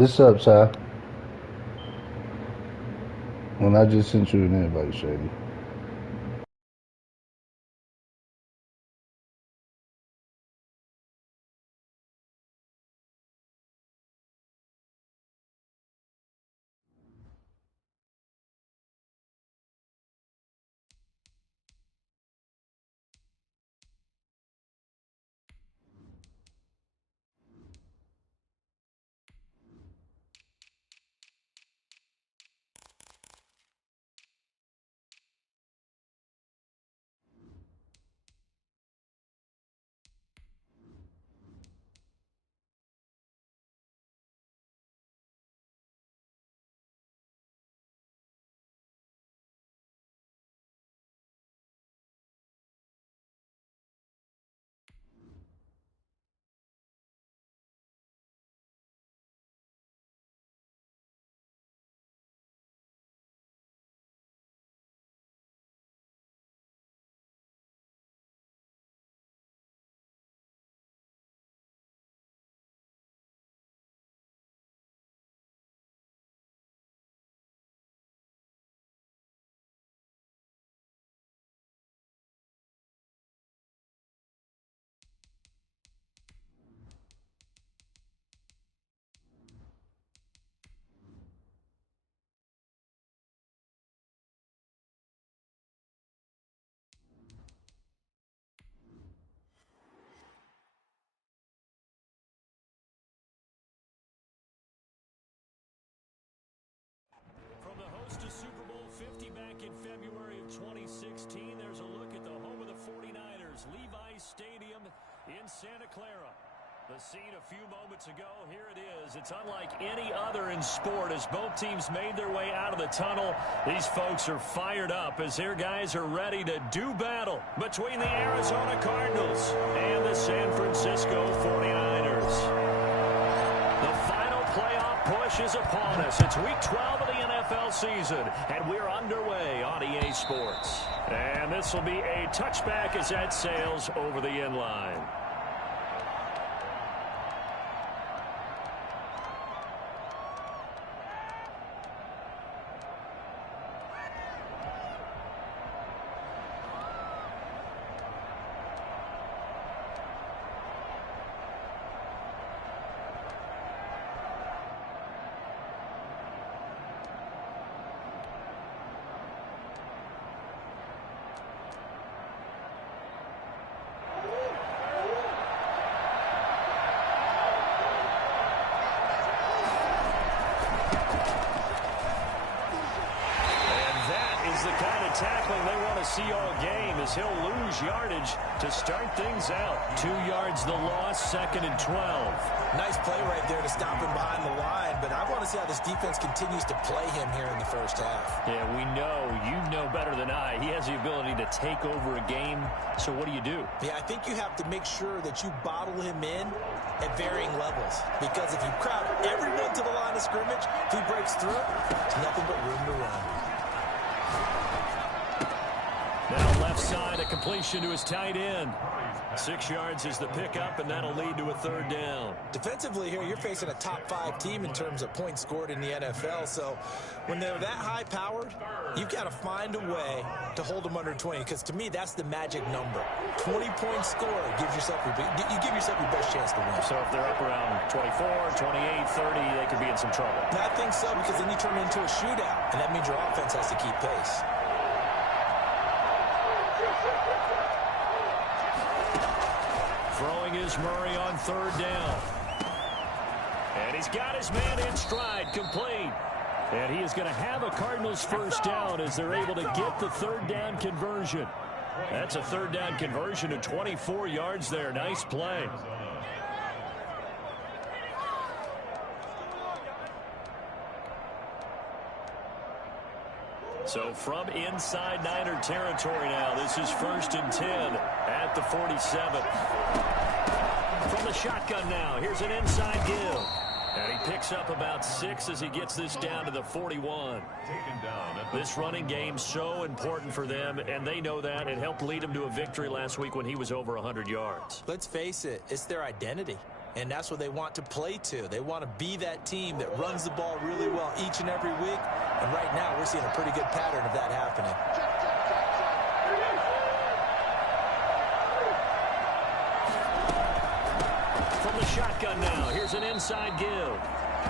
What's up, Ty? When I just sent you an invite, Shady. From the host of Super Bowl 50 back in February of 2016, there's a look at the home of the 49ers, Levi's Stadium in Santa Clara. The scene a few moments ago, here it is. It's unlike any other in sport as both teams made their way out of the tunnel. These folks are fired up as their guys are ready to do battle between the Arizona Cardinals and the San Francisco 49ers. The final playoff push is upon us. It's week 12 of the NFL season, and we're underway on EA Sports. And this will be a touchback as that sails over the end line. Tackling they want to see all game as he'll lose yardage to start things out. 2 yards the loss, 2nd and 12. Nice play right there to stop him behind the line, but I want to see how this defense continues to play him here in the first half. Yeah, we know. You know better than I. He has the ability to take over a game, so what do you do? Yeah, I think you have to make sure that you bottle him in at varying levels, because if you crowd everyone to the line of scrimmage, if he breaks through, there's nothing but room to run. Now left side, a completion to his tight end. 6 yards is the pickup, and that'll lead to a 3rd down. Defensively here, you're facing a top-5 team in terms of points scored in the NFL, so when they're that high-powered, you've got to find a way to hold them under 20, because to me, that's the magic number. 20 points scored gives yourself you give yourself your best chance to win. So if they're up around 24, 28, 30, they could be in some trouble. I think so, because then you turn it into a shootout, and that means your offense has to keep pace. Throwing is Murray on 3rd down. And he's got his man in stride, complete. And he is going to have a Cardinals 1st down as they're able to get the 3rd down conversion. That's a 3rd down conversion of 24 yards there. Nice play. So from inside Niner territory now, this is 1st and 10 at the 47. From the shotgun now, here's an inside give. And he picks up about 6 as he gets this down to the 41. This running game so important for them, and they know that. It helped lead them to a victory last week when he was over 100 yards. Let's face it, it's their identity. And that's what they want to play to. They want to be that team that runs the ball really well each and every week. And right now, we're seeing a pretty good pattern of that happening. From the shotgun now, here's an inside give.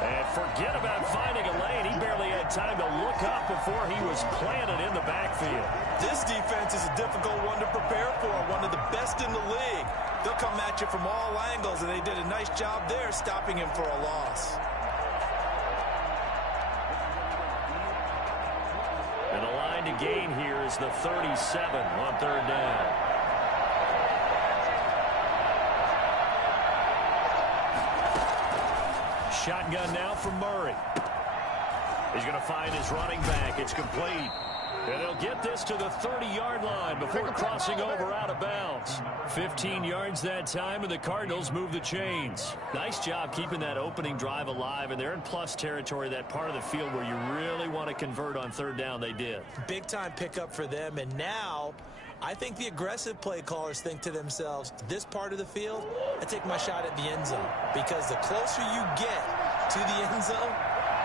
And forget about finding a lane. He barely had time to look up before he was planted in the backfield. This defense is a difficult one to prepare for, one of the best in the league. They'll come at you from all angles, and they did a nice job there stopping him for a loss. And the line to gain here is the 37 on third down. Shotgun now from Murray. He's going to find his running back. It's complete. And they'll get this to the 30-yard line before crossing over out of bounds. 15 yards that time, and the Cardinals move the chains. Nice job keeping that opening drive alive, and they're in plus territory, that part of the field where you really want to convert on third down. They did. Big-time pickup for them, and now I think the aggressive play callers think to themselves, this part of the field, I take my shot at the end zone. Because the closer you get to the end zone,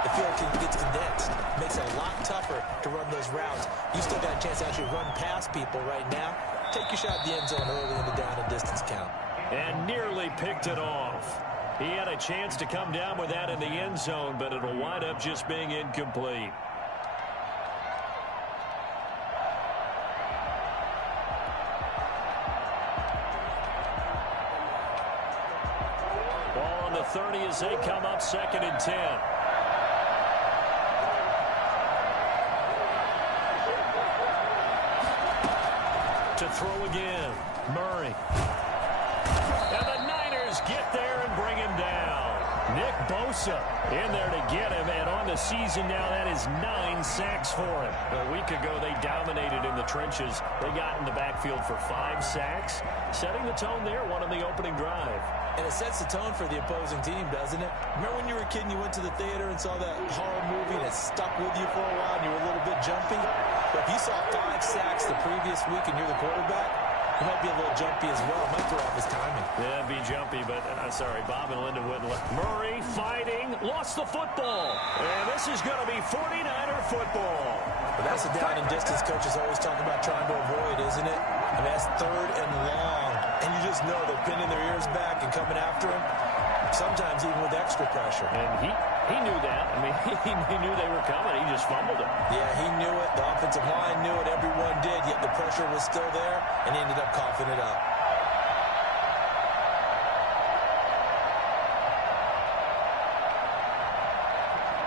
the field gets condensed. Makes it a lot tougher to run those routes. You still got a chance to actually run past people right now. Take your shot at the end zone early in the down and distance count. And nearly picked it off. He had a chance to come down with that in the end zone, but it'll wind up just being incomplete. Ball on the 30 as they come up 2nd and 10. To throw again, Murray. And the Niners get there and bring him down. Nick Bosa in there to get him, and on the season now, that is 9 sacks for him. A week ago, they dominated in the trenches. They got in the backfield for 5 sacks, setting the tone there, one on the opening drive. And it sets the tone for the opposing team, doesn't it? Remember when you were a kid and you went to the theater and saw that horror movie and it stuck with you for a while and you were a little bit jumpy? But if you saw 5 sacks the previous week and you're the quarterback, you might be a little jumpy as well. It might throw off his timing. Yeah, be jumpy, but sorry, Bob and Linda wouldn't let. Murray fighting, lost the football. And this is going to be 49er football. But that's the down and distance coaches always talk about trying to avoid, isn't it? I mean, that's 3rd and long. And you just know they're pinning their ears back and coming after him, sometimes even with extra pressure. And he knew that. I mean, he knew they were coming. He just fumbled it. Yeah, he knew it. The offensive line knew it. Everyone did, yet the pressure was still there, and he ended up coughing it up.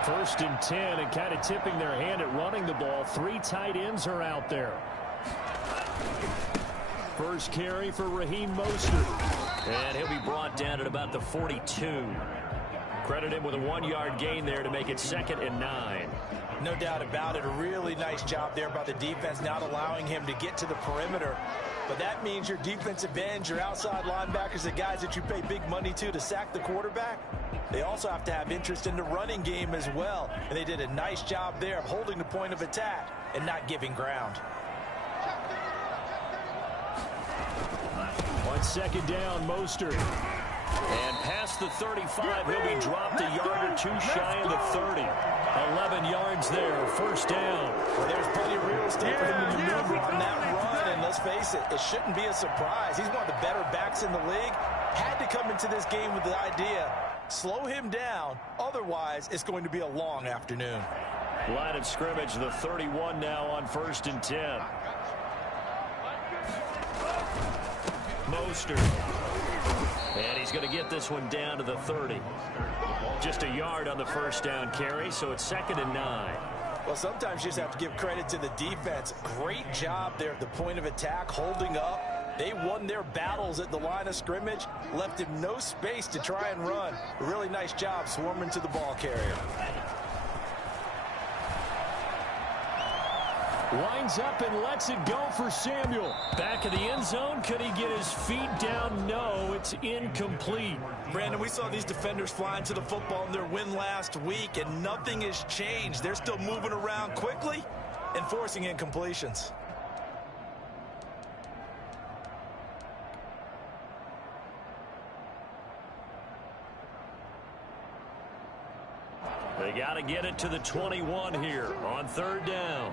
First and 10, and kind of tipping their hand at running the ball. 3 tight ends are out there. First carry for Raheem Mostert. And he'll be brought down at about the 42. Credit him with a 1-yard gain there to make it 2nd and 9. No doubt about it. A really nice job there by the defense, not allowing him to get to the perimeter. But that means your defensive ends, your outside linebackers, the guys that you pay big money to sack the quarterback, they also have to have interest in the running game as well. And they did a nice job there of holding the point of attack and not giving ground. On 2nd down, Mostert. And past the 35, he'll be dropped a yard or 2 shy of the 30. 11 yards there, 1st down. Well, there's plenty of real estate for him to maneuver on that run. And let's face it, it shouldn't be a surprise. He's one of the better backs in the league. Had to come into this game with the idea, slow him down. Otherwise, it's going to be a long afternoon. Line of scrimmage, the 31 now on 1st and 10. Mostert. And he's going to get this one down to the 30. Just a yard on the 1st down carry, so it's 2nd and 9. Well, sometimes you just have to give credit to the defense. Great job there at the point of attack, holding up. They won their battles at the line of scrimmage, left him no space to try and run. A really nice job swarming to the ball carrier. Lines up and lets it go for Samuel. Back of the end zone. Could he get his feet down? No, it's incomplete. Brandon, we saw these defenders flying to the football in their win last week, and nothing has changed. They're still moving around quickly and forcing incompletions. got to get it to the 21 here on 3rd down.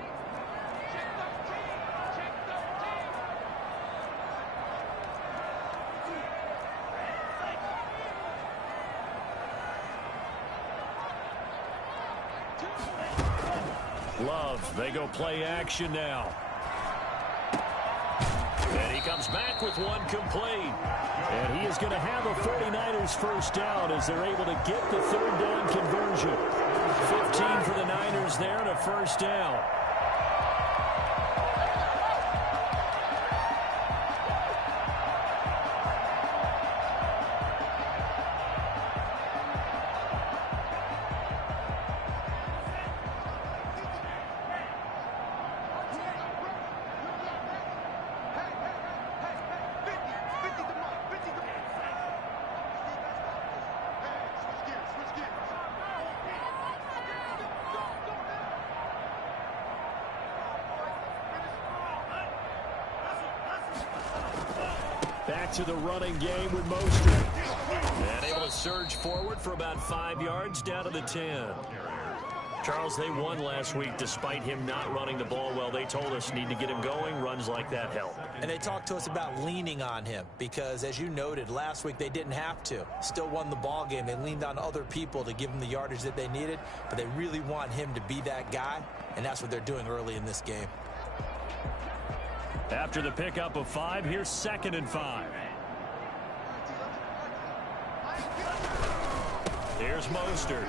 Love, they go play action now. And he comes back with one complete. And he is going to have a 49ers first down as they're able to get the 3rd down conversion. 15 for the Niners there and a first down. Back to the running game with Mostert. And able to surge forward for about 5 yards down to the 10. Charles, they won last week despite him not running the ball well. They told us need to get him going. Runs like that help. And they talked to us about leaning on him because, as you noted, last week they didn't have to. Still won the ball game. They leaned on other people to give them the yardage that they needed, but they really want him to be that guy, and that's what they're doing early in this game. After the pickup of 5, here's 2nd and 5. Here's Mostert.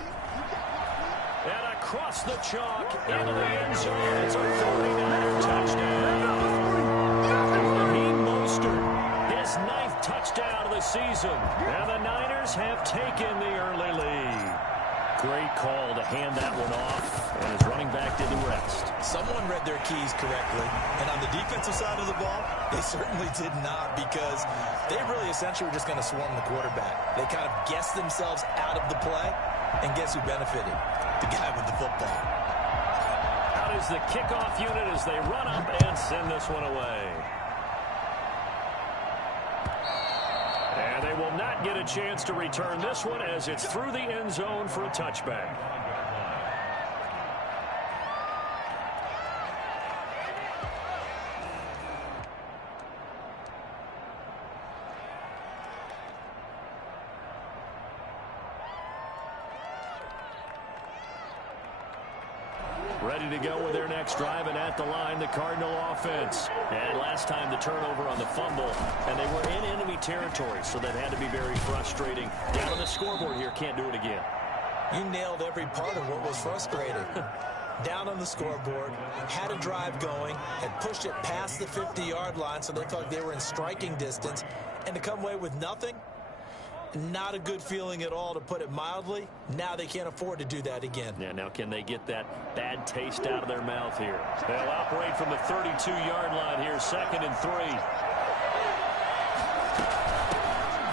And across the chalk into the end zone. It's a 49er touchdown. Raheem Mostert, his 9th touchdown of the season. And the Niners have taken the early lead. Great call to hand that one off, and his running back did the rest. Someone read their keys correctly, and on the defensive side of the ball, they certainly did not because they really essentially were just going to swarm the quarterback. They kind of guessed themselves out of the play, and guess who benefited? The guy with the football. Out is the kickoff unit as they run up and send this one away. And they will not get a chance to return this one as it's through the end zone for a touchback. Ready to go with their next drive, and at the line, the Cardinal offense. And last time, the turnover on the fumble, and they were in enemy territory, so that had to be very frustrating. Down on the scoreboard here, can't do it again. You nailed every part of what was frustrating. Down on the scoreboard, had a drive going, had pushed it past the 50-yard line, so they felt like they were in striking distance, and to come away with nothing, not a good feeling at all, to put it mildly. Now they can't afford to do that again. Yeah, now can they get that bad taste out of their mouth here? They'll operate from the 32-yard line here, 2nd and 3.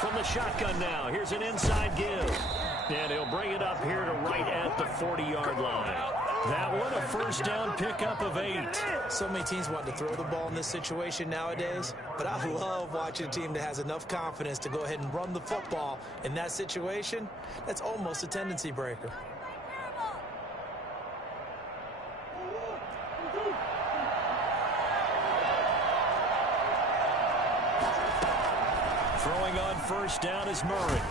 From the shotgun now, here's an inside give. And he'll bring it up here to right at the 40-yard line. That one, a first down pickup of 8. So many teams want to throw the ball in this situation nowadays, but I love watching a team that has enough confidence to go ahead and run the football in that situation. That's almost a tendency breaker. Throwing on first down is Murray.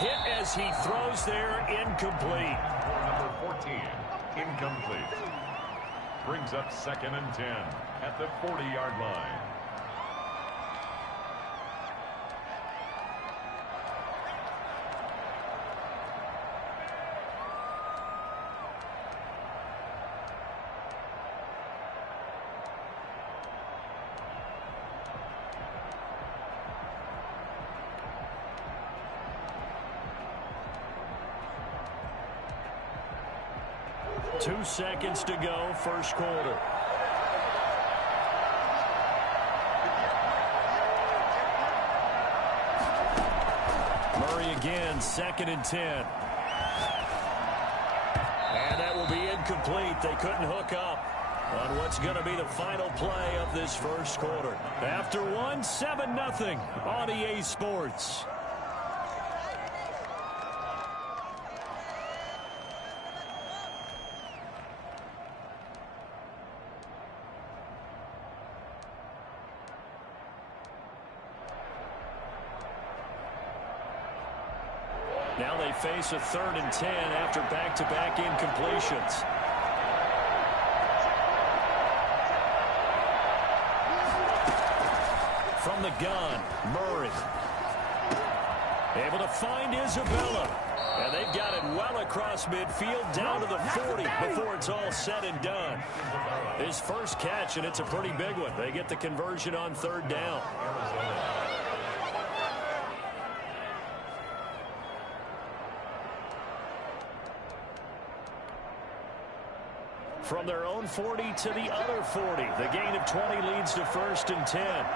Hit as he throws there, incomplete. Number 14, incomplete. Brings up 2nd and 10 at the 40-yard line. Two seconds to go, first quarter. Murray again, 2nd and 10. And that will be incomplete. They couldn't hook up on what's going to be the final play of this first quarter. After one, 7-0 on EA Sports. Now they face a 3rd and 10 after back-to-back incompletions. From the gun, Murray. Able to find Isabella. And they've got it well across midfield down to the 40 before it's all said and done. His first catch, and it's a pretty big one. They get the conversion on 3rd down. From their own 40 to the other 40. The gain of 20 leads to 1st and 10.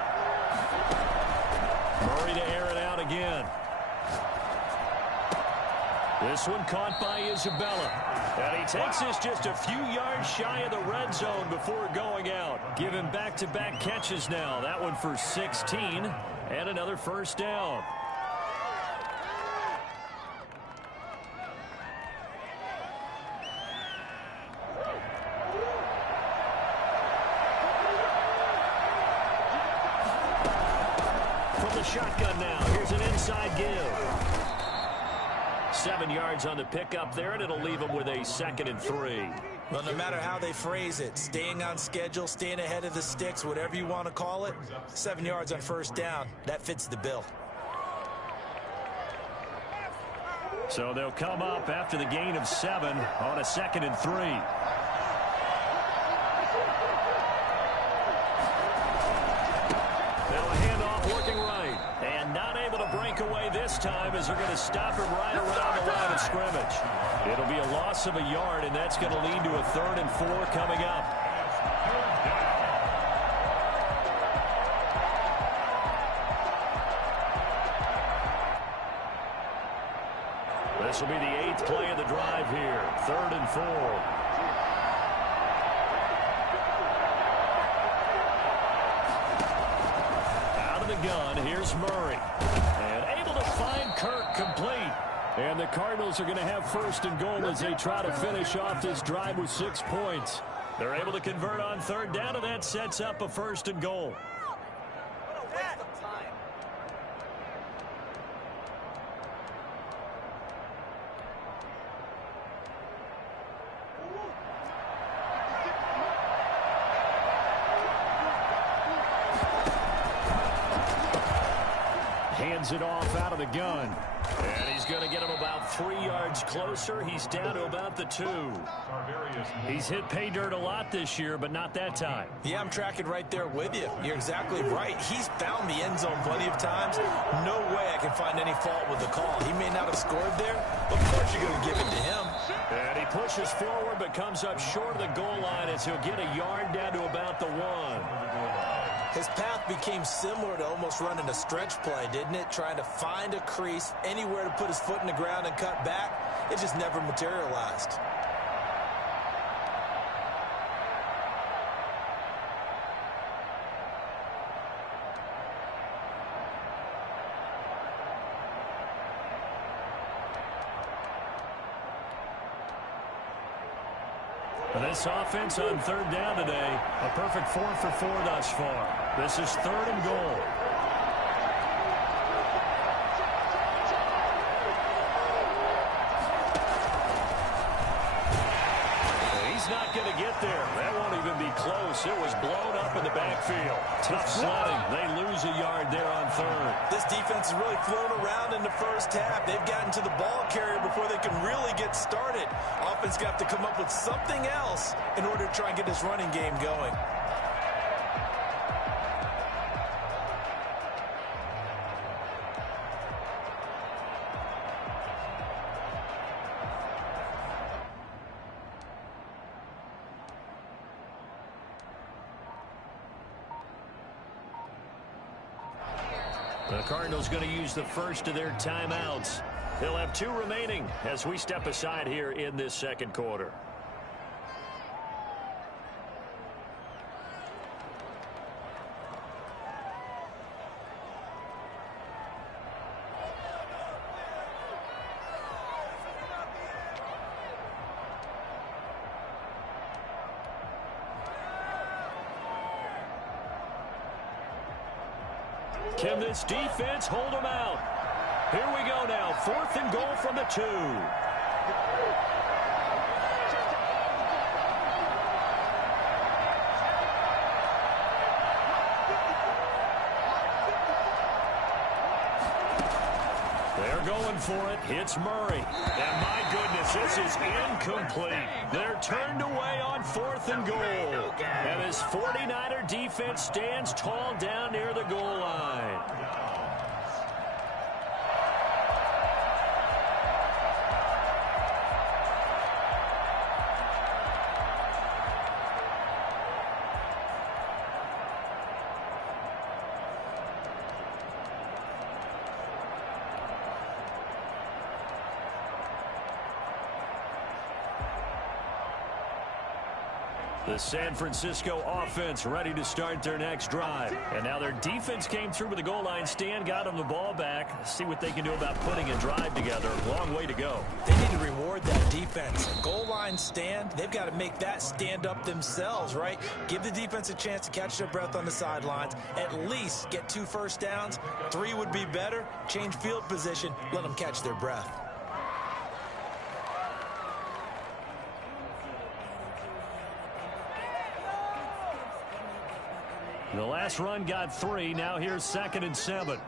Murray to air it out again. This one caught by Isabella. And he takes this just a few yards shy of the red zone before going out. Give him back-to-back catches now. That one for 16 and another 1st down. From the shotgun now, here's an inside give. 7 yards on the pickup there, and it'll leave them with a 2nd and 3. Well, no matter how they phrase it, staying on schedule, staying ahead of the sticks, whatever you want to call it, 7 yards on 1st down, that fits the bill. So they'll come up after the gain of 7 on a 2nd and 3. Now a handoff working right. And not able to break away this time as they're going to stop him right around the line of scrimmage. It'll be a loss of a yard, and that's going to lead to a 3rd and 4 coming up. This will be the 8th play of the drive here. 3rd and 4. Gun. Here's Murray. And able to find Kirk complete. And the Cardinals are going to have 1st and goal as they try to finish off this drive with 6 points. They're able to convert on 3rd down, and that sets up a 1st and goal. Hands it off out of the gun. And he's going to get him about 3 yards closer. He's down to about the 2. He's hit pay dirt a lot this year, but not that time. Yeah, I'm tracking right there with you. You're exactly right. He's found the end zone plenty of times. No way I can find any fault with the call. He may not have scored there, but of course you're going to give it to him. And he pushes forward, but comes up short of the goal line as he'll get a yard down to about the 1. His path became similar to almost running a stretch play, didn't it? Trying to find a crease, anywhere to put his foot in the ground and cut back. It just never materialized. This offense on 3rd down today, a perfect 4 for 4 thus far. This is 3rd and goal. He's not going to get there. That won't even be close. It was blown up in the backfield. Tough sledding. They lose a yard there on 3rd. This defense has really flown around in the first half. They've gotten to the ball carrier before they can really get started. Offense got to come up with something else in order to try and get this running game going. The Cardinals going to use the first of their timeouts. They'll have 2 remaining as we step aside here in this 2nd quarter. Can this defense hold them out? Here we go now. 4th and goal from the 2. They're going for it. It's Murray. And my goodness, this is incomplete. They're turned away on 4th and goal. And this 49er defense stands tall down near the goal line. The San Francisco offense ready to start their next drive. And now their defense came through with the goal line stand, got them the ball back. See what they can do about putting a drive together. Long way to go. They need to reward that defense. Goal line stand, they've got to make that stand up themselves, right? Give the defense a chance to catch their breath on the sidelines. At least get 2 first downs. 3 would be better. Change field position. Let them catch their breath. The last run got 3. Now here's 2nd and 7.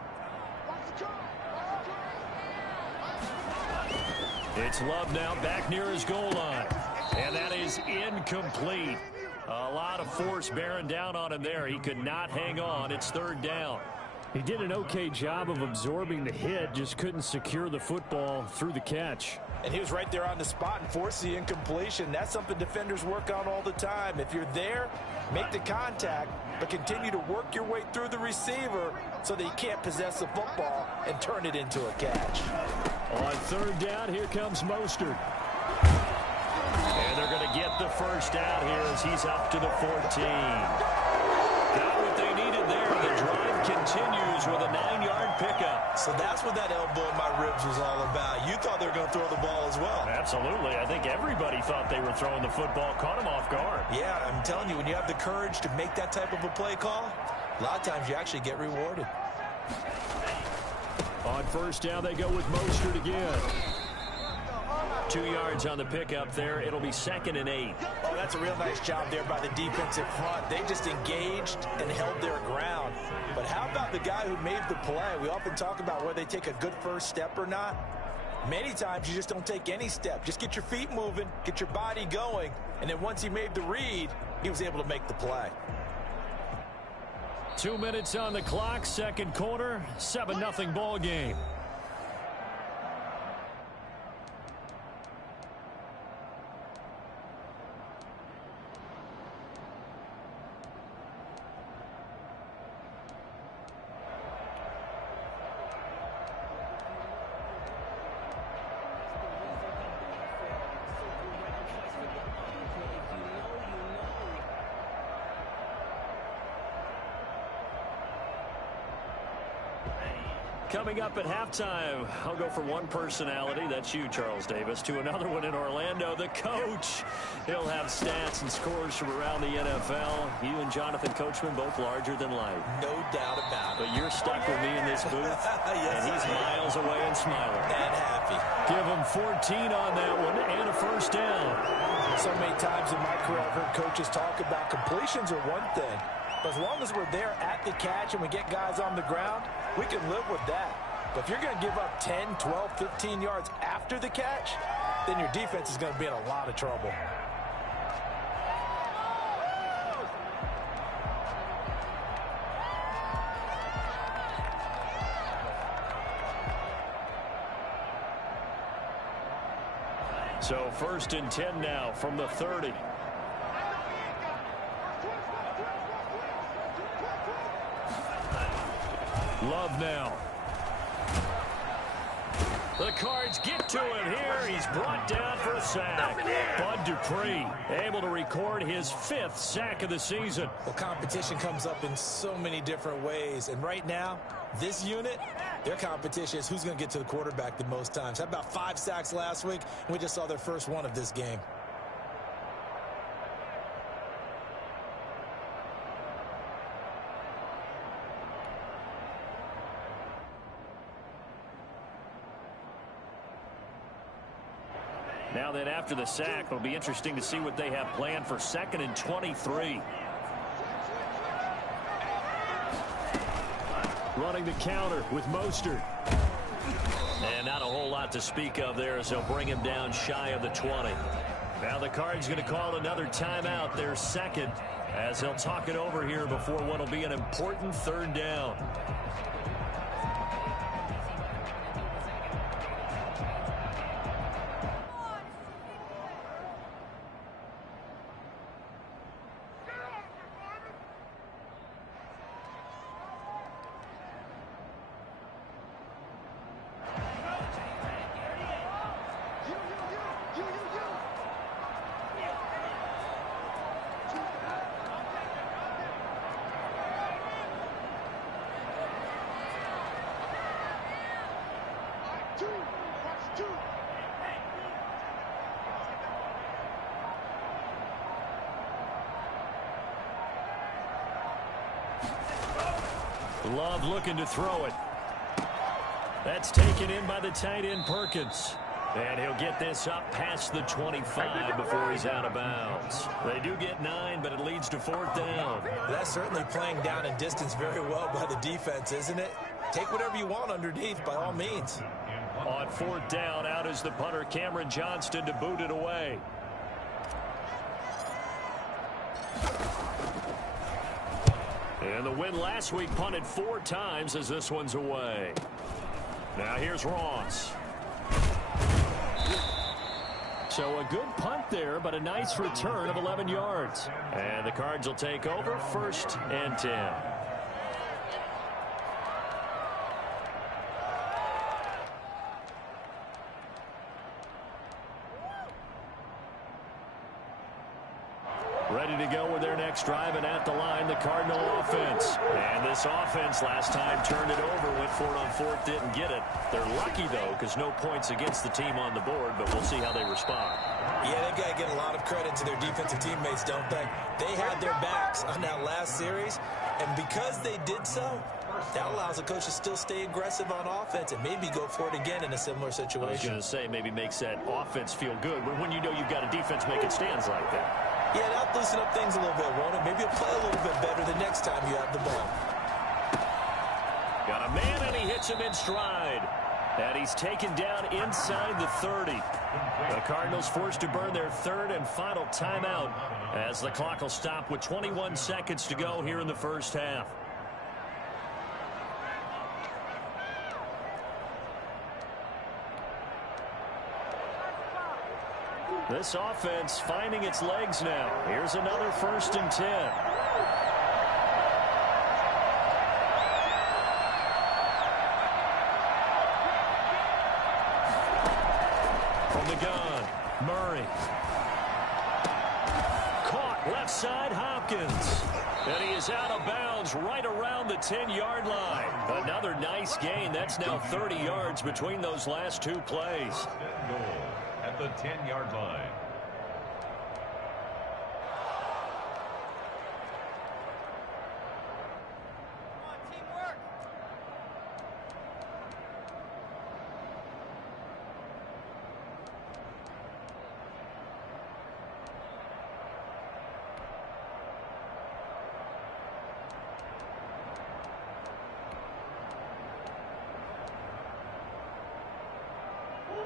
It's Love now back near his goal line. And that is incomplete. A lot of force bearing down on him there. He could not hang on. It's 3rd down. He did an okay job of absorbing the hit, just couldn't secure the football through the catch. And he was right there on the spot and forced the incompletion. That's something defenders work on all the time. If you're there, make the contact, but continue to work your way through the receiver so that you can't possess the football and turn it into a catch. On 3rd down, here comes Mostert. And they're going to get the first out here as he's up to the 14. Got what they needed there. The drive continues with a 9-yard pickup. So that's what that elbow in my ribs was all about. You thought they were going to throw the ball as well. Absolutely. I think everybody thought they were throwing the football. Caught him off guard. Yeah, I'm telling you, when you have the courage to make that type of a play call, a lot of times you actually get rewarded. On 1st down, they go with Mostert again. 2 yards on the pickup there. It'll be 2nd and 8. Oh, that's a real nice job there by the defensive front. They just engaged and held their ground. But how about the guy who made the play? We often talk about whether they take a good first step or not. Many times you just don't take any step. Just get your feet moving, get your body going, and then once he made the read, he was able to make the play. 2 minutes on the clock, 2nd quarter, 7-0 ball game. Coming up at halftime, I'll go from one personality, that's you, Charles Davis, to another one in Orlando, the coach. He'll have stats and scores from around the NFL. You and Jonathan Coachman, both larger than life. No doubt about it. But you're stuck with me in this booth, yes, and he's miles away and smiling. And happy. Give him 14 on that one and a first down. So many times in my career, I've heard coaches talk about completions are one thing. But as long as we're there at the catch and we get guys on the ground, we can live with that. But if you're going to give up 10, 12, 15 yards after the catch, then your defense is going to be in a lot of trouble. So 1st and 10 now from the 30. Love now. The Cards get to him here. He's brought down for a sack. Bud Dupree able to record his 5th sack of the season. Well, competition comes up in so many different ways. And right now, this unit, their competition is who's going to get to the quarterback the most times. How about 5 sacks last week? We just saw their first one of this game. Now then, after the sack, it'll be interesting to see what they have planned for 2nd and 23. Running the counter with Mostert. And not a whole lot to speak of there as they'll bring him down shy of the 20. Now the Cards going to call another timeout, their second, as they'll talk it over here before what will be an important 3rd down. Love looking to throw it. That's taken in by the tight end Perkins. And he'll get this up past the 25 before he's out of bounds. They do get 9, but it leads to 4th down. That's certainly playing down in distance very well by the defense, isn't it? Take whatever you want underneath, by all means. On 4th down, out is the punter, Cameron Johnston, to boot it away. And the win last week punted 4 times as this one's away. Now here's Ross. So a good punt there, but a nice return of 11 yards. And the Cards will take over 1st and 10. Ready to go with their next drive, and at the line, the Cardinal offense. And this offense last time turned it over, went for it on 4th, didn't get it. They're lucky, though, because no points against the team on the board, but we'll see how they respond. Yeah, they've got to get a lot of credit to their defensive teammates, don't they? They had their backs on that last series, and because they did so, that allows the coach to still stay aggressive on offense and maybe go for it again in a similar situation. I was going to say, maybe makes that offense feel good, but when you know you've got a defense making stands like that. Yeah, that'll loosen up things a little bit, won't it? Maybe you'll play a little bit better the next time you have the ball. Got a man, and he hits him in stride. And he's taken down inside the 30. The Cardinals forced to burn their 3rd and final timeout as the clock will stop with 21 seconds to go here in the 1st half. This offense finding its legs now. Here's another 1st and 10. From the gun, Murray. Caught left side, Hopkins. And he is out of bounds right around the 10-yard line. Another nice gain. That's now 30 yards between those last 2 plays. Goal at the 10-yard line.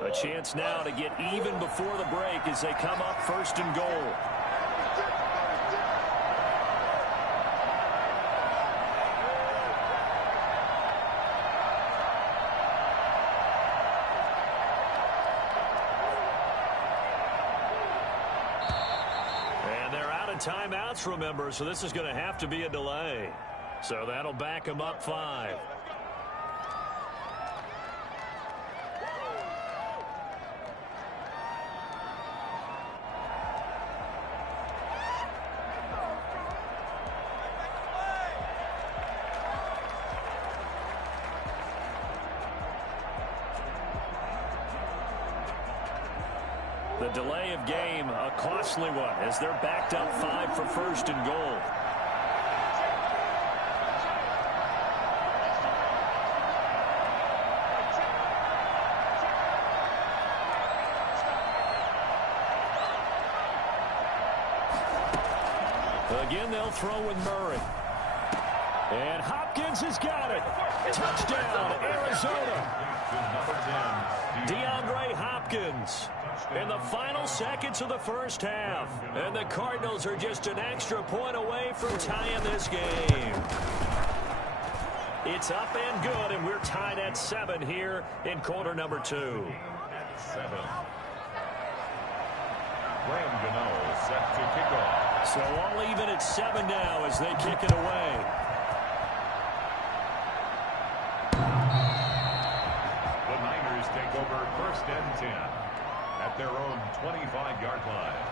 A chance now to get even before the break as they come up 1st and goal. And they're out of timeouts, remember, so this is going to have to be a delay. So that'll back them up 5. The delay of game, a costly one, as they're backed up 5 for 1st and goal. Again, they'll throw with Murray. And Hopkins has got it. Touchdown, Arizona. DeAndre Hopkins in the final seconds of the first half. And the Cardinals are just an extra point away from tying this game. It's up and good, and we're tied at 7 here in quarter number 2. 7. Graham Gano set to kick off. So all even at 7 now as they kick it away. The Niners take over 1st and 10 at their own 25-yard line.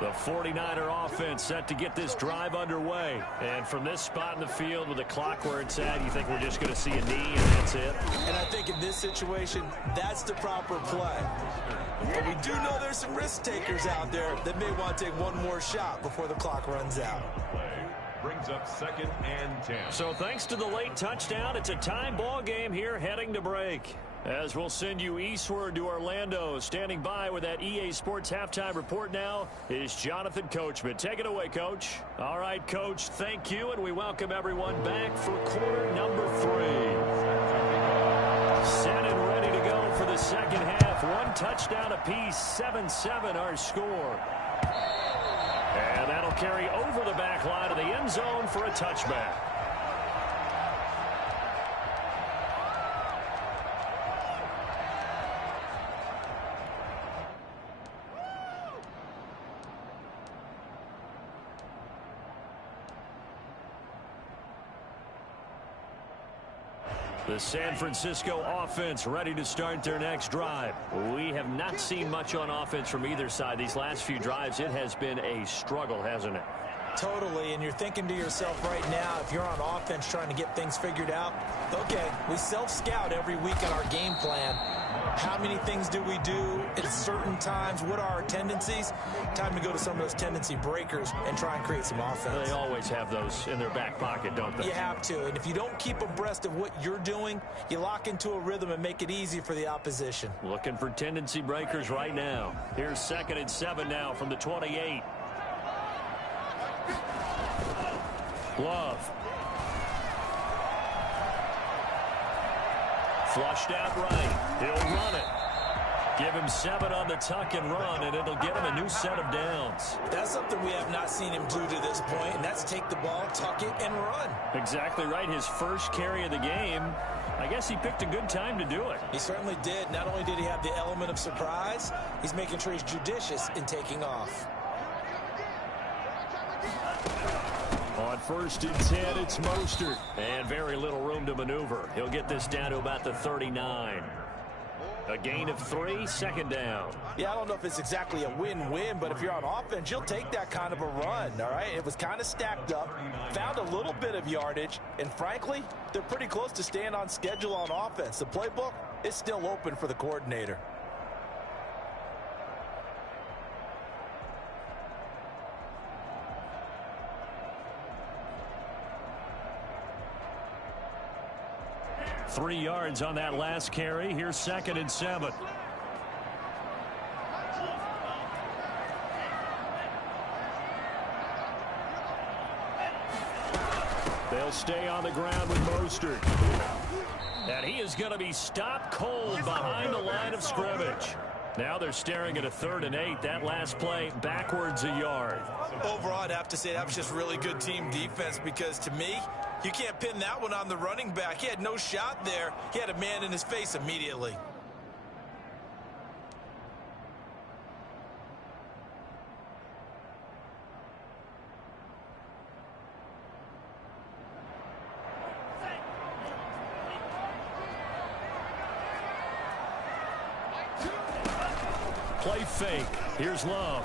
The 49er offense set to get this drive underway. And from this spot in the field with the clock where it's at, you think we're just going to see a knee and that's it? And I think in this situation, that's the proper play. But we do know there's some risk takers out there that may want to take one more shot before the clock runs out. Brings up 2nd and 10. So thanks to the late touchdown, it's a time ball game here heading to break. As we'll send you eastward to Orlando. Standing by with that EA Sports halftime report now is Jonathan Coachman. Take it away, Coach. All right, Coach, thank you, and we welcome everyone back for quarter number 3. Set and ready to go for the second half. 1 touchdown apiece, 7-7 our score. And that'll carry over the back line of the end zone for a touchback. The San Francisco offense ready to start their next drive. We have not seen much on offense from either side. These last few drives, it has been a struggle, hasn't it? Totally, and you're thinking to yourself right now, if you're on offense trying to get things figured out, okay, we self-scout every week on our game plan. How many things do we do at certain times? What are our tendencies? Time to go to some of those tendency breakers and try and create some offense. They always have those in their back pocket, don't they? You have to, and if you don't keep abreast of what you're doing, you lock into a rhythm and make it easy for the opposition. Looking for tendency breakers right now. Here's 2nd and 7 now from the 28. Love. Flushed out right. He'll run it. Give him 7 on the tuck and run, and it'll get him a new set of downs. That's something we have not seen him do to this point, and that's take the ball, tuck it, and run. Exactly right. His first carry of the game. I guess he picked a good time to do it. He certainly did. Not only did he have the element of surprise, he's making sure he's judicious in taking off. On 1st and 10, it's Mostert. And very little room to maneuver. He'll get this down to about the 39. A gain of 3, 2nd down. Yeah, I don't know if it's exactly a win-win, but if you're on offense, you'll take that kind of a run, all right? It was kind of stacked up, found a little bit of yardage, and frankly, they're pretty close to staying on schedule on offense. The playbook is still open for the coordinator. Three yards on that last carry. Here's 2nd and 7. They'll stay on the ground with Mostert. And he is going to be stopped cold behind the line of scrimmage. Now they're staring at a 3rd and 8. That last play backwards a yard. Overall, I'd have to say that was just really good team defense because to me, you can't pin that one on the running back. He had no shot there. He had a man in his face immediately. Play fake. Here's Love.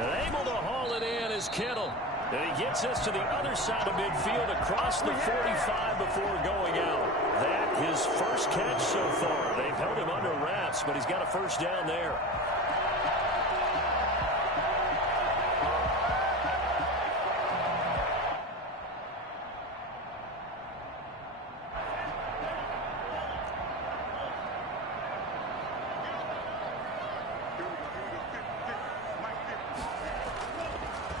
And able to haul it in is Kittle. And he gets us to the other side of midfield across the 45 before going out. That his first catch so far. They've held him under wraps, but he's got a 1st down there.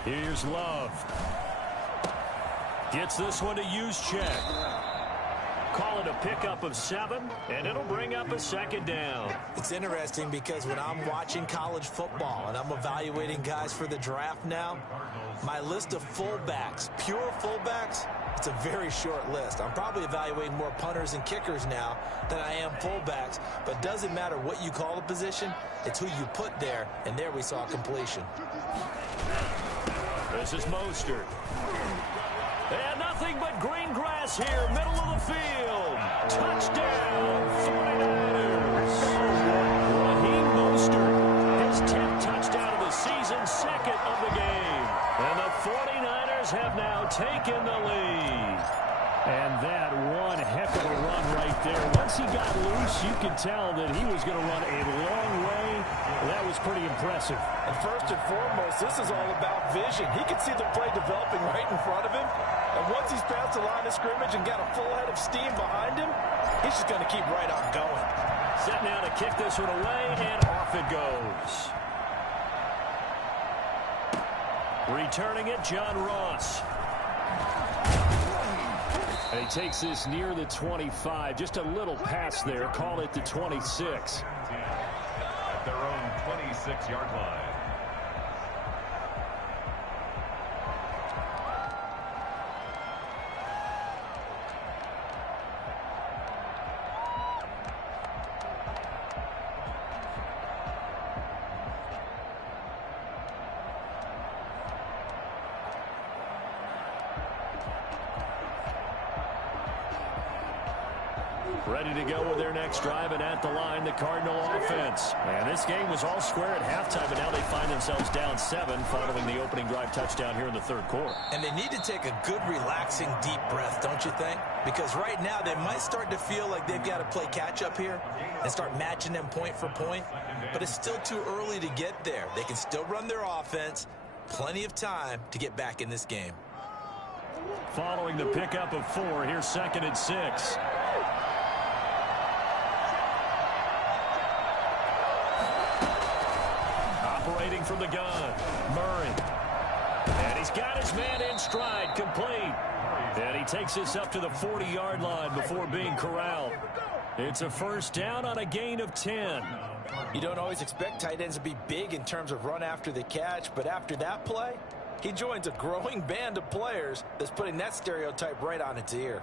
Here's Love. Gets this one to use check. Call it a pickup of 7, and it'll bring up a second down. It's interesting because when I'm watching college football and I'm evaluating guys for the draft now, my list of fullbacks, pure fullbacks, it's a very short list. I'm probably evaluating more punters and kickers now than I am fullbacks, but it doesn't matter what you call the position, it's who you put there, and there we saw completion. This is Mostert. And nothing but green grass here, middle of the field. Touchdown, 49ers. Raheem Mostert, his 10th touchdown of the season, 2nd of the game. And the 49ers have now taken the lead. And that one heck of a run right there. Once he got loose, you could tell that he was going to run a long way. That was pretty impressive. And first and foremost, this is all about vision. He could see the play developing right in front of him. And once he's past the line of scrimmage and got a full head of steam behind him, he's just going to keep right on going. Set now to kick this one away, and off it goes. Returning it, John Ross. And he takes this near the 25. Just a little pass there. Call it the 26. At their own 26-yard line. Ready to go with their next drive, and at the line, the Cardinal offense. And this game was all square at halftime, but now they find themselves down 7 following the opening drive touchdown here in the third quarter. And they need to take a good, relaxing, deep breath, don't you think? Because right now, they might start to feel like they've got to play catch-up here and start matching them point for point. But it's still too early to get there. They can still run their offense. Plenty of time to get back in this game. Following the pickup of 4, here's 2nd and 6. Operating from the gun, Murray. And he's got his man in stride, complete. And he takes this up to the 40-yard line before being corralled. It's a first down on a gain of 10. You don't always expect tight ends to be big in terms of run after the catch, but after that play, he joins a growing band of players that's putting that stereotype right on its ear.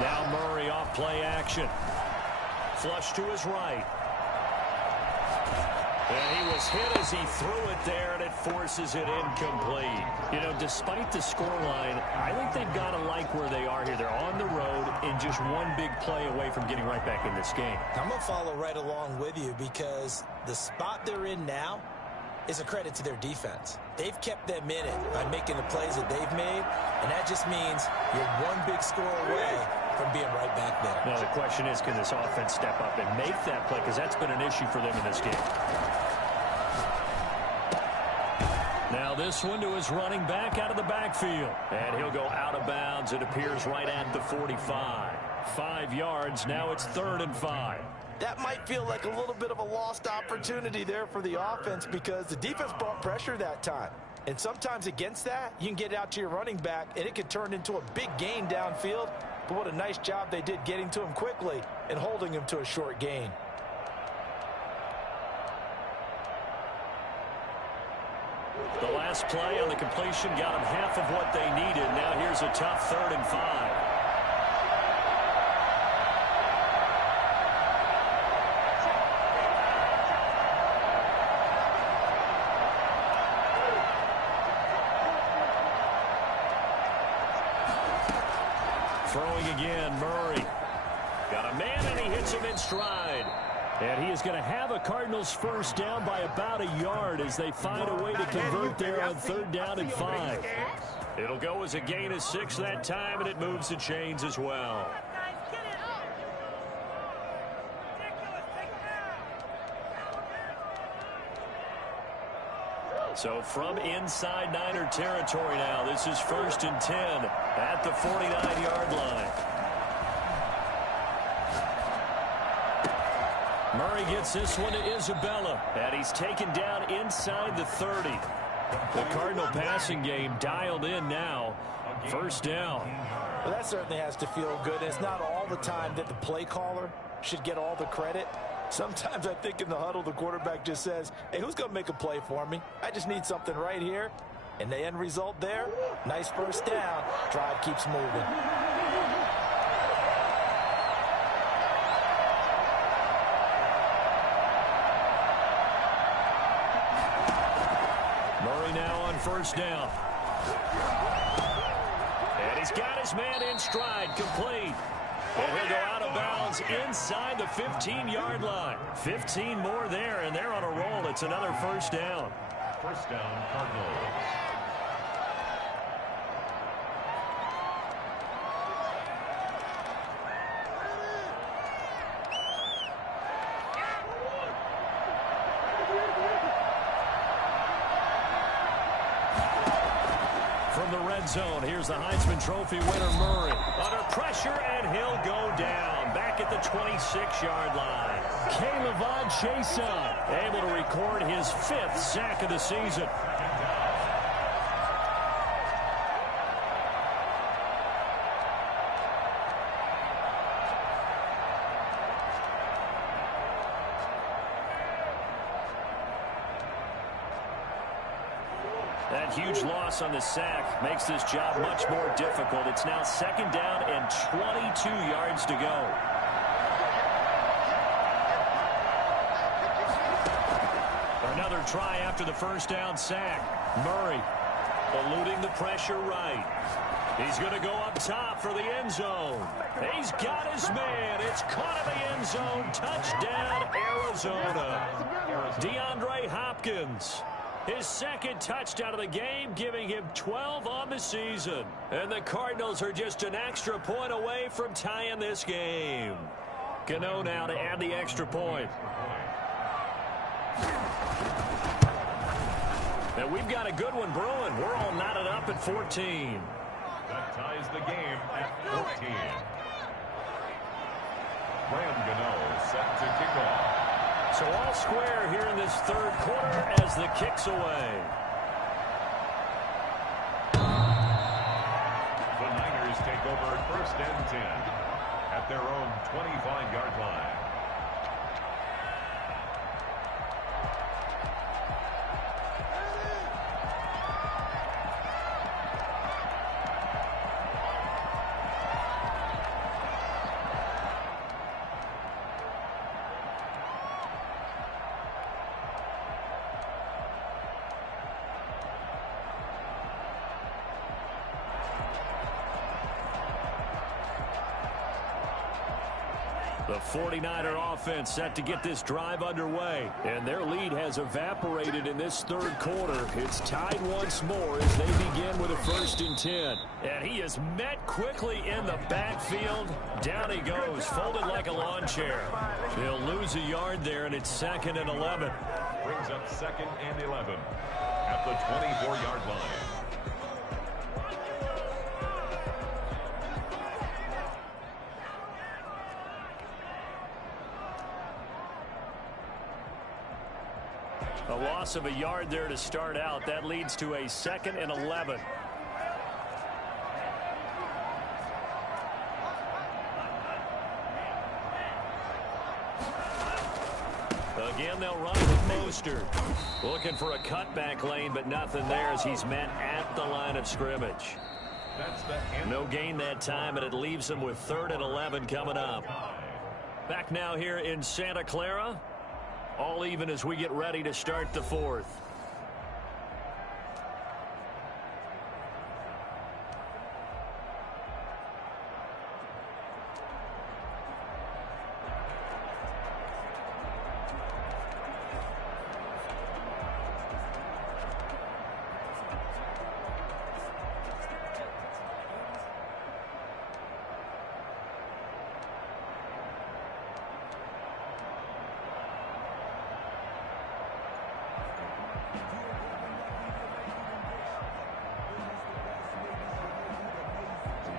Now Murray off play action. Flush to his right. And he was hit as he threw it there, and it forces it incomplete. You know, despite the scoreline, I think they've got to like where they are here. They're on the road and just one big play away from getting right back in this game. I'm going to follow right along with you because the spot they're in now is a credit to their defense. They've kept them in it by making the plays that they've made, and that just means you're one big score away from being right back there. Now, the question is, can this offense step up and make that play? Because that's been an issue for them in this game. Now this one to his running back out of the backfield. And he'll go out of bounds. It appears right at the 45. 5 yards. Now it's 3rd and 5. That might feel like a little bit of a lost opportunity there for the offense because the defense brought pressure that time. And sometimes against that, you can get out to your running back, and it could turn into a big gain downfield. But what a nice job they did getting to him quickly and holding him to a short gain. The last play on the completion got them half of what they needed. Now here's a tough 3rd and 5. Throwing again, Murray. Got a man, and he hits him in stride. And he is going to have a Cardinals first down by about a yard as they find a way to convert there on 3rd down and 5. It'll go as a gain of 6 that time, and it moves the chains as well. So from inside Niner territory now, this is 1st and 10 at the 49-yard line. Murray gets this one to Isabella, and he's taken down inside the 30. The Cardinal passing game dialed in now. First down. Well, that certainly has to feel good. It's not all the time that the play caller should get all the credit. Sometimes I think in the huddle, the quarterback just says, hey, who's going to make a play for me? I just need something right here. And the end result there, nice first down. Drive keeps moving. Murray now on first down. And he's got his man in stride, complete. And he'll go out of bounds inside the 15-yard line. 15 more there, and they're on a roll. It's another first down. First down, Cardinals. From the red zone, here's the Heisman Trophy winner, Murray. Under pressure, and he'll go down. Back at the 26-yard line. K'Lavon Chaisson able to record his 5th sack of the season. That huge loss on the sack makes this job much more difficult. It's now second down and 22 yards to go. Another try after the first down sack. Murray eluding the pressure right. He's going to go up top for the end zone. He's got his man. It's caught in the end zone. Touchdown, Arizona. DeAndre Hopkins. His second touchdown of the game, giving him 12 on the season. And the Cardinals are just an extra point away from tying this game. Gano now to add the extra point. And we've got a good one brewing. We're all knotted up at 14. That ties the game at 14. Graham Gano set to kick off. So all square here in this third quarter as the kick's away. The Niners take over first and 10 at their own 25-yard line. The 49er offense set to get this drive underway. And their lead has evaporated in this third quarter. It's tied once more as they begin with a 1st and 10. And he is met quickly in the backfield. Down he goes, folded like a lawn chair. He'll lose a yard there, and it's 2nd and 11. Brings up 2nd and 11 at the 24-yard line. A loss of a yard there to start out. That leads to a 2nd and 11. Again, they'll run with Mostert. Looking for a cutback lane, but nothing there as he's met at the line of scrimmage. No gain that time, and it leaves him with 3rd and 11 coming up. Back now here in Santa Clara. All even as we get ready to start the 4th.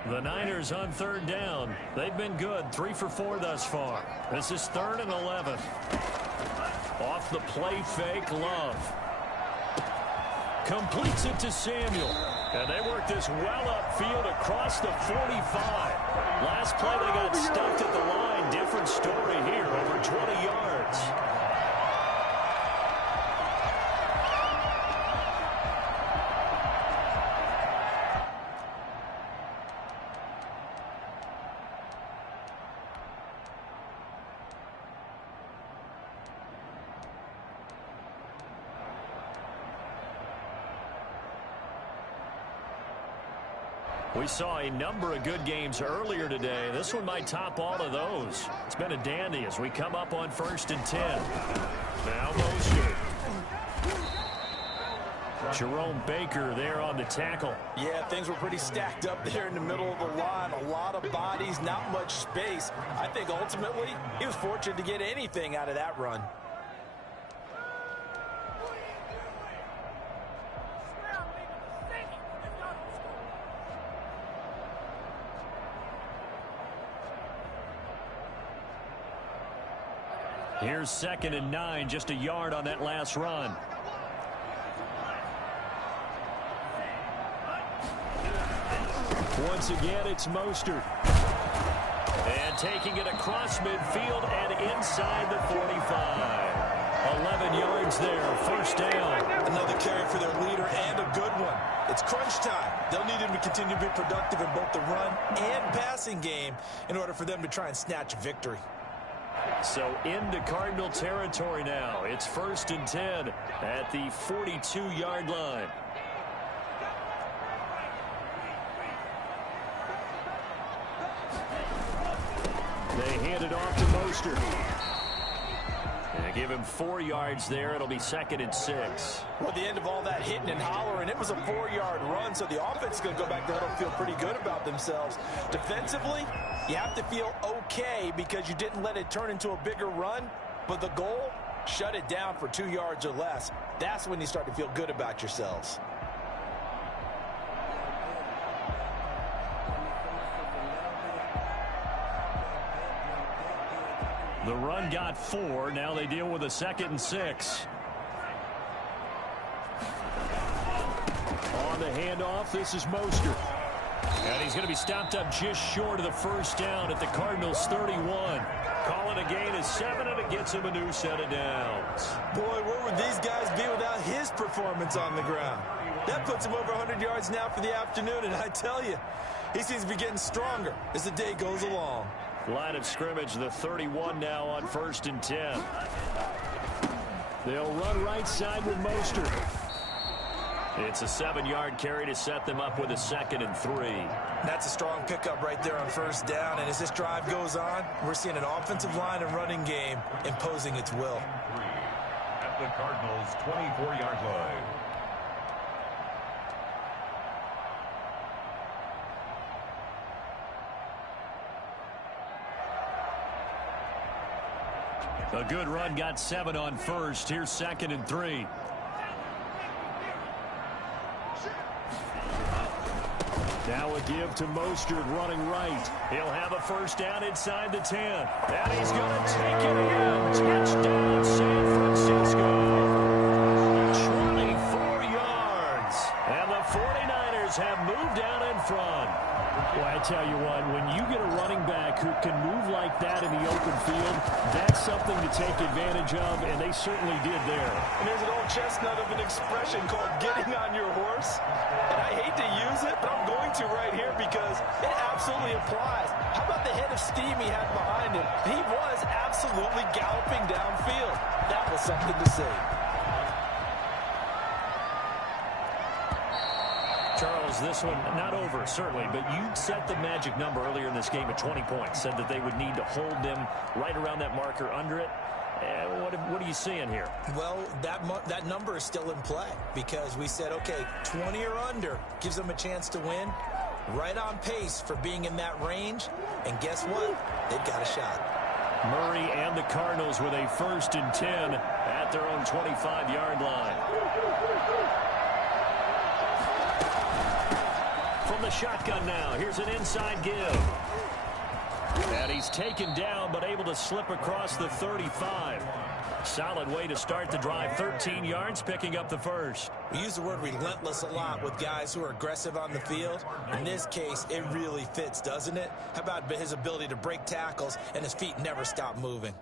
The Niners on third down. They've been good, 3 for 4 thus far. This is 3rd and 11. Off the play fake, Love. Completes it to Samuel. And they work this well upfield across the 45. Last play they got stuffed at the line. Different story here, over 20 yards. We saw a number of good games earlier today. This one might top all of those. It's been a dandy as we come up on 1st and 10. Now Mostert. Jerome Baker there on the tackle. Yeah, things were pretty stacked up there in the middle of the line. A lot of bodies, not much space. I think ultimately he was fortunate to get anything out of that run. Here's 2nd and 9, just a yard on that last run. Once again, it's Mostert. And taking it across midfield and inside the 45. 11 yards there, 1st down. Another carry for their leader and a good one. It's crunch time. They'll need him to continue to be productive in both the run and passing game in order for them to try and snatch victory. So into Cardinal territory now. It's 1st and 10 at the 42-yard line. They hand it off to Mostert. And they give him 4 yards there. It'll be 2nd and 6. Well, at the end of all that hitting and hollering, it was a 4-yard run, so the offense is going to go back there and feel pretty good about themselves. Defensively, you have to feel okay because you didn't let it turn into a bigger run, but the goal, shut it down for 2 yards or less. That's when you start to feel good about yourselves. The run got 4. Now they deal with a 2nd and 6. On the handoff, this is Mostert. And he's going to be stopped up just short of the 1st down at the Cardinals' 31. Calling a gain of 7, and it gets him a new set of downs. Boy, where would these guys be without his performance on the ground? That puts him over 100 yards now for the afternoon, and I tell you, he seems to be getting stronger as the day goes along. Line of scrimmage, the 31 now on 1st and 10. They'll run right side with Mostert. It's a 7-yard carry to set them up with a 2nd and 3. That's a strong pickup right there on 1st down, and as this drive goes on, we're seeing an offensive line and running game imposing its will. At the Cardinals' 24-yard line. A good run, got 7 on 1st. Here's 2nd and 3. Now a give to Mostert running right. He'll have a 1st down inside the 10. And he's going to take it in. Touchdown, San Francisco. 24 yards. And the 49ers have moved out in front. Well, I tell you what, when you get a running back who can move like that in the open field, that's something to take advantage of, and they certainly did there. And there's an old chestnut of an expression called getting on your horse. And I hate to use it, but I'm going to right here because it absolutely applies. How about the head of steam he had behind him? He was absolutely galloping downfield. That was something to see. Charles, this one not over, certainly, but you set the magic number earlier in this game at 20 points. Said that they would need to hold them right around that marker under it. What are you seeing here? Well, that number is still in play because we said, okay, 20 or under gives them a chance to win. Right on pace for being in that range. And guess what? They've got a shot. Murray and the Cardinals with a 1st and 10 at their own 25-yard line. from the shotgun now. Here's an inside give. And he's taken down, but able to slip across the 35. Solid way to start the drive. 13 yards, picking up the first. We use the word relentless a lot with guys who are aggressive on the field. In this case, it really fits, doesn't it? How about his ability to break tackles and his feet never stop moving?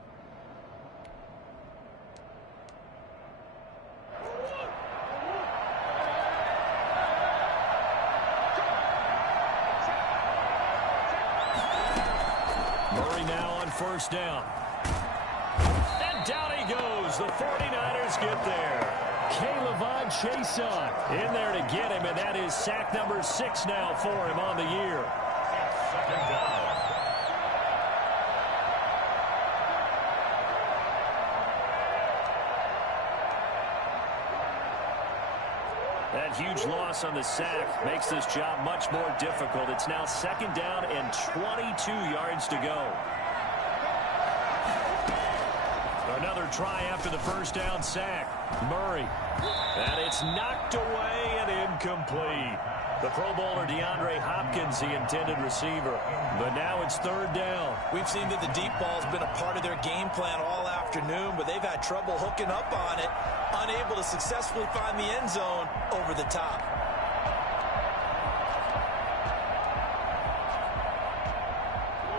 Murray now on first down. And down he goes. The 49ers get there. Caleb Chason in there to get him, and that is sack number 6 now for him on the year. Second down. That huge loss on the sack makes this job much more difficult. It's now second down and 22 yards to go. Another try after the first down sack. Murray. And it's knocked away and incomplete. The Pro Bowler DeAndre Hopkins, the intended receiver. But now it's third down. We've seen that the deep ball's been a part of their game plan all afternoon, but they've had trouble hooking up on it, unable to successfully find the end zone over the top.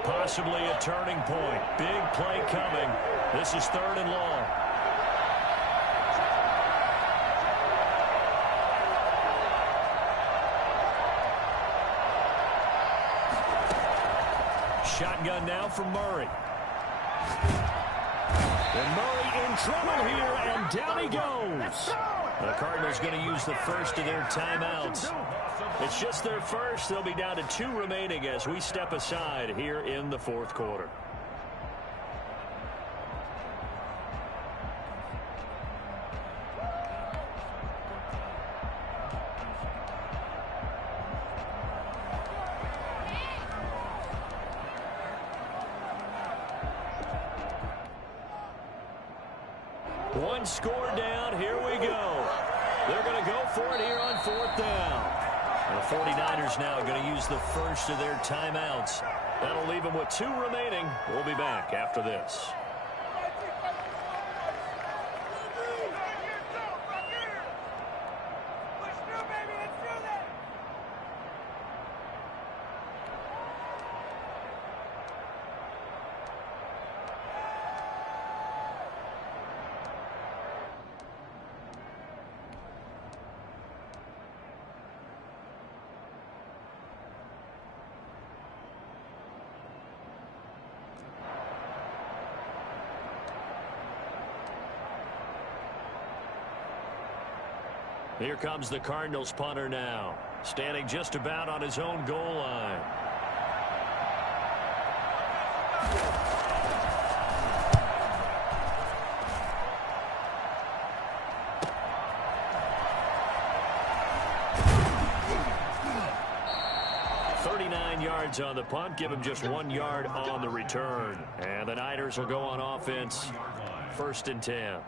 Possibly a turning point. Big play coming. This is third and long. Shotgun now from Murray. And Murray in trouble here, and down he goes. The Cardinals going to use the first of their timeouts. It's just their first. They'll be down to 2 remaining as we step aside here in the fourth quarter. One score down. Here we go. They're going to go for it here on fourth down. And the 49ers now going to use the first of their timeouts. That'll leave them with 2 remaining. We'll be back after this. Here comes the Cardinals punter now, standing just about on his own goal line. Yards on the punt, give him just 1 yard on the return. And the Niners will go on offense, first and 10.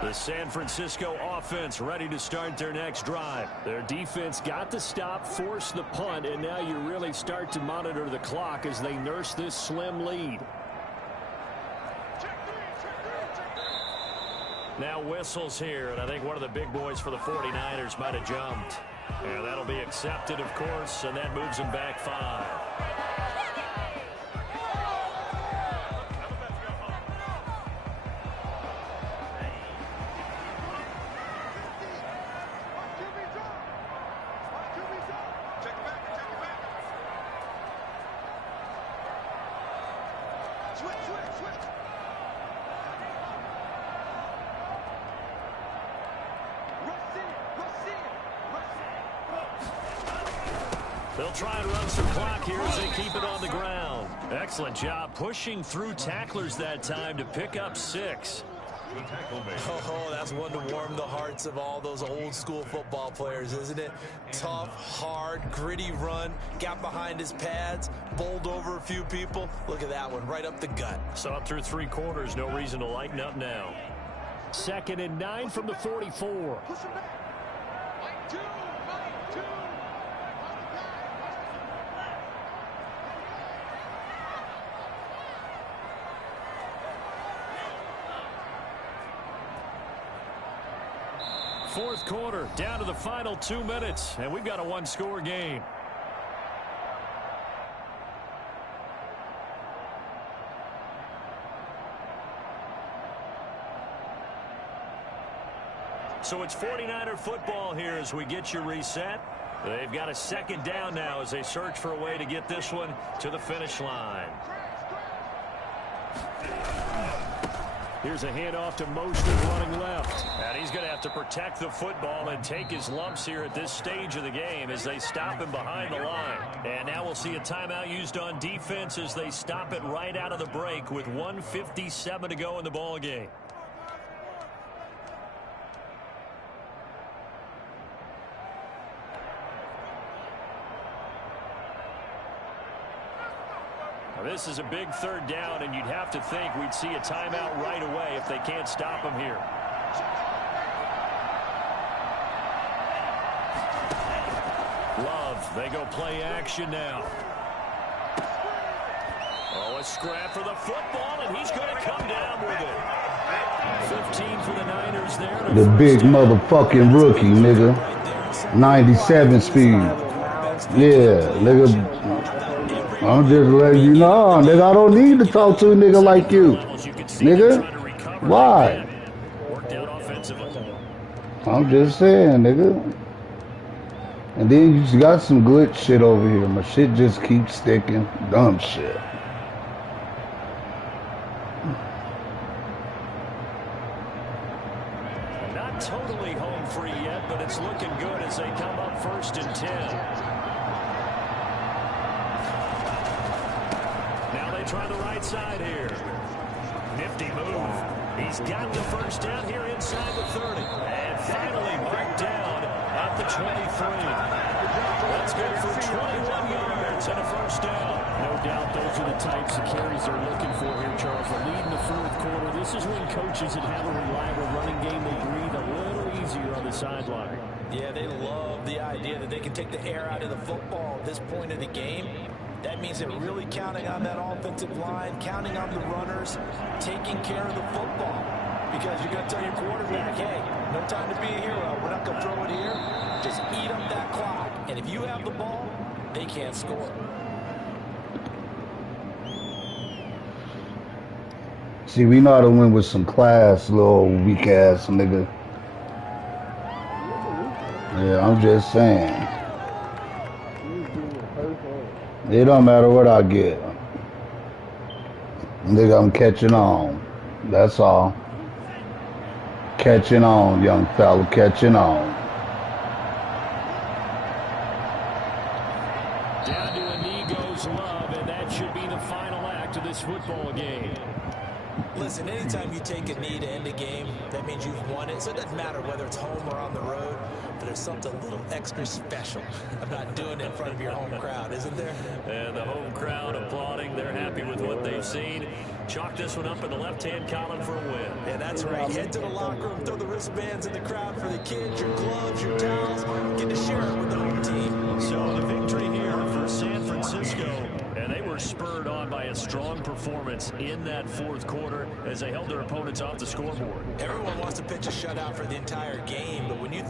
The San Francisco offense ready to start their next drive. Their defense got the stop, forced the punt, and now you really start to monitor the clock as they nurse this slim lead. Now whistles here, and I think one of the big boys for the 49ers might have jumped. And that'll be accepted, of course, and that moves them back 5. They'll try and run some clock here as they keep it on the ground. Excellent job pushing through tacklers that time to pick up 6. the tackle made. Oh, that's one to warm the hearts of all those old school football players, isn't it? Tough, hard, gritty run, got behind his pads, bowled over a few people. Look at that one, right up the gut. Saw it through 3 quarters, no reason to lighten up now. 2nd and 9 from the 44. Fourth quarter, down to the final 2 minutes, and we've got a 1-score game. So it's 49er football here as we get you reset. They've got a 2nd down now as they search for a way to get this one to the finish line. Here's a handoff to Mosley running left. And he's going to have to protect the football and take his lumps here at this stage of the game as they stop him behind the line. And now we'll see a timeout used on defense as they stop it right out of the break with 1:57 to go in the ball game. This is a big 3rd down, and you'd have to think we'd see a timeout right away if they can't stop him here. Love, they go play action now. Oh, a scrap for the football, and he's going to come down with it. 15 for the Niners there. The big motherfucking rookie, nigga. 97 speed. Yeah, nigga. I'm just letting you know, nigga, I don't need to talk to a nigga like you. Nigga, why? I'm just saying, nigga. And then you just got some good shit over here. My shit just keeps sticking. Dumb shit. Not totally home free yet, but it's looking good as they come up 1st and 10. Try the right side here. Nifty move. He's got the 1st down here inside the 30. And finally marked down at the 23. That's good for 21 yards and a 1st down. No doubt those are the types of carries they're looking for here, Charles. The lead in the 4th quarter. This is when coaches that have a reliable running game, they breathe a little easier on the sideline. Yeah, they love the idea that they can take the air out of the football at this point of the game. That means they're really counting on that offensive line, counting on the runners, taking care of the football. Because you're going to tell your quarterback, hey, no time to be a hero. We're not going to throw it here. Just eat up that clock. And if you have the ball, they can't score. See, we know how to win with some class, little weak ass nigga. Yeah, I'm just saying. It don't matter what I get. Nigga, I'm catching on. That's all. Catching on, young fella. Catching on. Down to a knee goes Love, and that should be the final act of this football game. Listen, anytime you take a knee to end a game, that means you've won it. So it doesn't matter whether it's home or on the road, but there's something a little extra special about doing it in front of your home crowd, isn't there? And the home crowd applauding. They're happy with what they've seen. Chalk this one up in the left-hand column for a win. Yeah, that's right. Head to the locker room, throw the wristbands in the crowd for the kids, your gloves, your towels. Get to share it with the home team. So the victory here for San Francisco. And they were spurred on by a strong performance in that 4th quarter as they held their opponents off the scoreboard. Everyone wants to pitch a shutout for the entire game, but when you